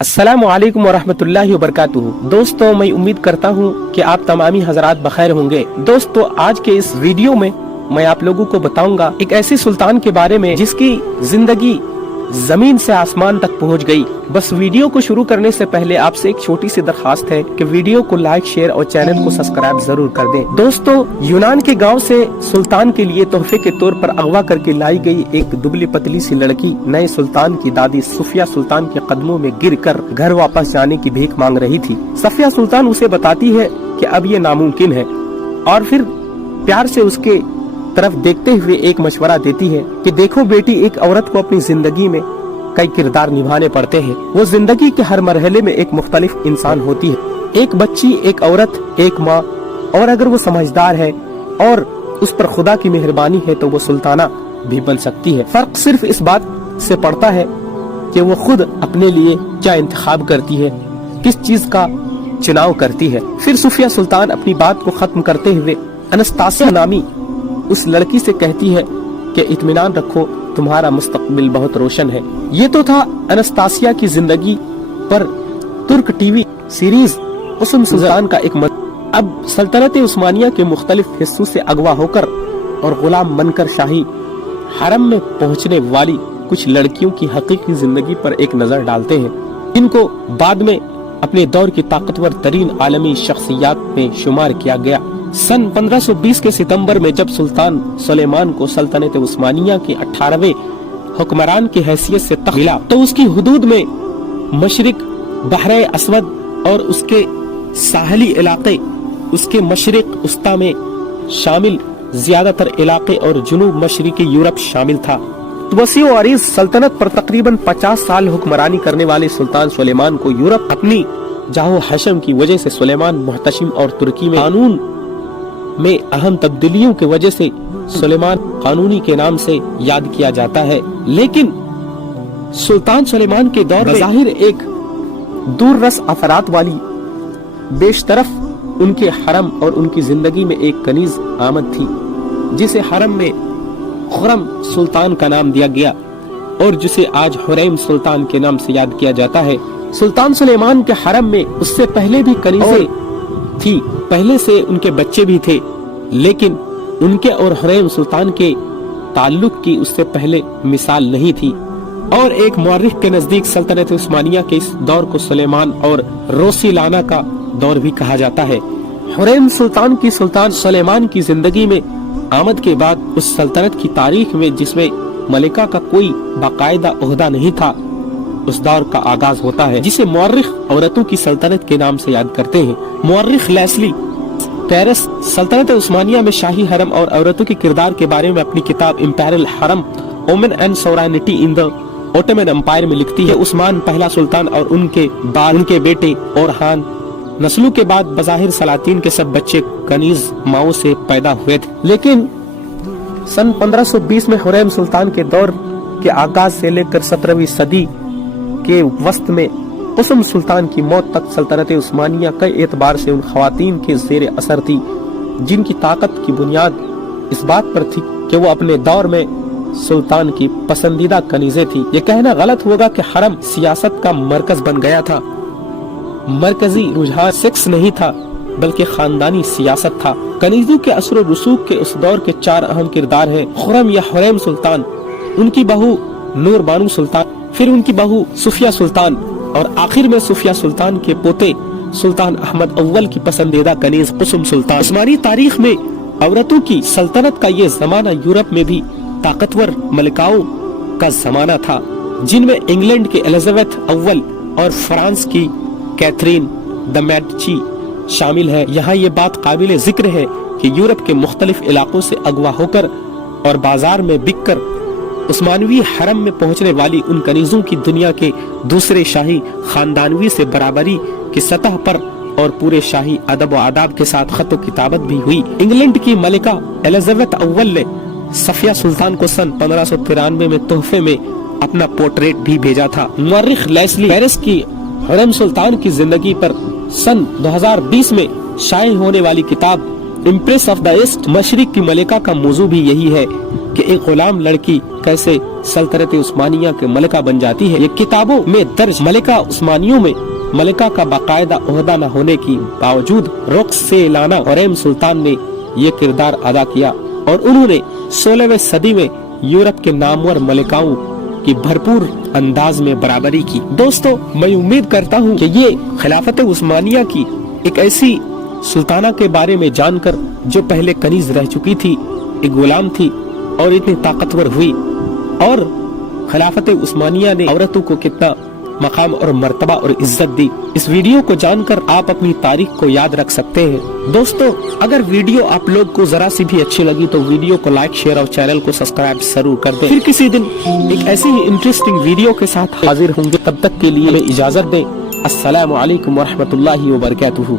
अस्सलामु अलैकुम वरहमतुल्लाहि वबरकातुहू। दोस्तों, मैं उम्मीद करता हूँ कि आप तमामी हजरात बखैर होंगे। दोस्तों, आज के इस वीडियो में मैं आप लोगों को बताऊंगा एक ऐसे सुल्तान के बारे में जिसकी जिंदगी जमीन से आसमान तक पहुंच गई। बस वीडियो को शुरू करने से पहले आपसे एक छोटी सी दरखास्त है कि वीडियो को लाइक, शेयर और चैनल को सब्सक्राइब जरूर कर दें। दोस्तों, यूनान के गांव से सुल्तान के लिए तोहफे के तौर पर अगवा करके लाई गई एक दुबली पतली सी लड़की नए सुल्तान की दादी सफिया सुल्तान के कदमों में गिरकर घर वापस जाने की भीख मांग रही थी। सफिया सुल्तान उसे बताती है कि अब ये नामुमकिन है और फिर प्यार से उसके तरफ देखते हुए एक मशवरा देती है कि देखो बेटी, एक औरत को अपनी जिंदगी में कई किरदार निभाने पड़ते हैं। वो जिंदगी के हर मरहले में एक मुख्तलिफ इंसान होती है, एक बच्ची, एक औरत, एक माँ, और अगर वो समझदार है और उस पर खुदा की मेहरबानी है तो वो सुल्ताना भी बन सकती है। फर्क सिर्फ इस बात से पड़ता है कि वो खुद अपने लिए क्या इंतखाब करती है, किस चीज का चुनाव करती है। फिर सफिया सुल्तान अपनी बात को खत्म करते हुए अनस्तासिया नामी उस लड़की से कहती है कि इत्मीनान रखो, तुम्हारा मुस्तकबिल बहुत रोशन है। ये तो था अनस्तासिया की जिंदगी पर तुर्क टीवी सीरीज कुसुम सुल्तान का एक अब सल्तनत उस्मानिया के मुख्तलिफ हिस्सों से अगवा होकर और गुलाम बनकर शाही हरम में पहुंचने वाली कुछ लड़कियों की हकीकी जिंदगी पर एक नजर डालते हैं, जिनको बाद में अपने दौर की ताकतवर तरीन आलमी शख्सियात में शुमार किया गया। सन 1520 के सितंबर में जब सुल्तान सुलेमान को सल्तनत उस्मानिया के 18वें हुक्मरान की हैसियत से तख्त मिला तो उसकी हुदूद में मशरिक बहरे अस्वद और उसके साहली इलाके, उसके मशरिक उस्ता में शामिल ज्यादातर इलाके और जुनूब मशरिकी यूरोप शामिल था। वसी और अरीज सल्तनत पर तकरीबन 50 साल हुक्मरानी करने वाले सुल्तान सुलेमान को यूरोप अपनी जाहो हशम की वजह से सुलेमान मुहतशिम और तुर्की में कानून में अहम तब्दीलियों की वजह से सुलेमान कानूनी के नाम से याद किया जाता है। लेकिन सुल्तान सुलेमान के दौर में जाहिर एक दूररस अफरात वाली बेशतरफ उनके हरम और उनकी जिंदगी में एक कनीज आमद थी, जिसे हरम में खुरम सुल्तान का नाम दिया गया और जिसे आज हुरैम सुल्तान के नाम से याद किया जाता है। सुल्तान सुलेमान के हरम में उससे पहले भी कनीज़ें थी, पहले से उनके बच्चे भी थे, लेकिन उनके और हुरैम सुल्तान के ताल्लुक की उससे पहले मिसाल नहीं थी। और एक मुअर्रिख के नजदीक सल्तनत उस्मानिया के इस दौर को सुलेमान और रोसीलाना का दौर भी कहा जाता है। हुरैम सुल्तान की सुल्तान सुलेमान की जिंदगी में आमद के बाद उस सल्तनत की तारीख में जिसमें मलिका का कोई बाकायदा ओहदा नहीं था, उस दौर का आगाज होता है, जिसे मुअर्रिख औरतों की सल्तनत के नाम से याद करते हैं। मुअर्रिख लेस्ली पेरिस सल्तनत उस्मानिया में शाही हरम और औरतों के किरदार के बारे में अपनी किताब imperial harem women and sovereignty in the Ottoman empire में लिखती है उस्मान पहला सुल्तान और उनके बाद उनके बेटे ओरहान नस्लों के बाद बज़ाहिर सलातीन के सब बच्चे कनीज माओ से पैदा हुए थे। लेकिन सन 1520 में हुरैम सुल्तान के दौर के आगाज से लेकर 17वीं सदी के वस्त में कुसुम सुल्तान की मौत तक सल्तनत उस्मानिया कई एतबार से उन खवातीन के ज़ेर असर थी, जिनकी ताकत की बुनियाद इस बात पर थी कि वो अपने दौर में सुल्तान की पसंदीदा कनीज़ें थी। ये कहना गलत होगा कि हरम सियासत का मरकज बन गया था। मरकजी रुझान सेक्स नहीं था बल्कि खानदानी सियासत था। कनीज़ों के असर रसूख के उस दौर के 4 अहम किरदार हैं: खुरम या हुरैम सुल्तान, उनकी बहू नूर बानू सुल्तान, फिर उनकी बहू सफिया सुल्तान और आखिर में सफिया सुल्तान के पोते सुल्तान अहमद अव्वल की पसंदीदा कनीज कुसुम सुल्तान। उस्मानी तारीख में औरतों की सल्तनत का ये जमाना यूरोप में भी ताकतवर मलिकाओं का जमाना था, जिनमें इंग्लैंड के एलिजाबेथ अव्वल और फ्रांस की कैथरीन द मेडिची शामिल है। यहाँ ये बात काबिल जिक्र है कि यूरोप के मुख्तलिफ इलाकों से अगवा होकर और बाजार में बिककर उस्मानवी हरम में पहुंचने वाली उन कनीजों की दुनिया के दूसरे शाही खानदानवी से बराबरी की सतह पर और पूरे शाही अदब व आदाब के साथ खत किताबत भी हुई। इंग्लैंड की मलिका एलिजाबेथ अव्वल ने सफिया सुल्तान को सन 1593 में तोहफे में अपना पोर्ट्रेट भी भेजा था। मुअर्रिख लेस्ली पेरिस की हुरैम सुल्तान की जिंदगी पर सन 2020 में शाये होने वाली किताब इम्प्रेस ऑफ द ईस्ट, मशरिक की मलिका का मौजू भी यही है कि एक गुलाम लड़की कैसे सल्तनत उस्मानिया के मलिका बन जाती है। ये किताबों में दर्ज मलिका उस्मानियों में मलिका का बाकायदा ओहदा न होने की बावजूद रुख्स से लाना हुरैम सुल्तान ने ये किरदार अदा किया और उन्होंने 16वीं सदी में यूरोप के नामवर मलिकाओं की भरपूर अंदाज में बराबरी की। दोस्तों, मैं उम्मीद करता हूँ कि ये खिलाफत उस्मानिया की एक ऐसी सुल्ताना के बारे में जानकर जो पहले कनीज रह चुकी थी, एक गुलाम थी और इतनी ताकतवर हुई, और खिलाफत उस्मानिया ने औरतों को कितना मकाम और मर्तबा और इज्जत दी। इस वीडियो को जानकर आप अपनी तारीख को याद रख सकते हैं। दोस्तों, अगर वीडियो आप लोग को जरा सी भी अच्छी लगी तो वीडियो को लाइक, शेयर और चैनल को सब्सक्राइब जरूर कर दें। फिर किसी दिन एक ऐसी ही इंटरेस्टिंग वीडियो के साथ हाजिर होंगे। तब तक के लिए इजाजत दें। अस्सलामु अलैकुम व रहमतुल्लाहि व बरकातुहू।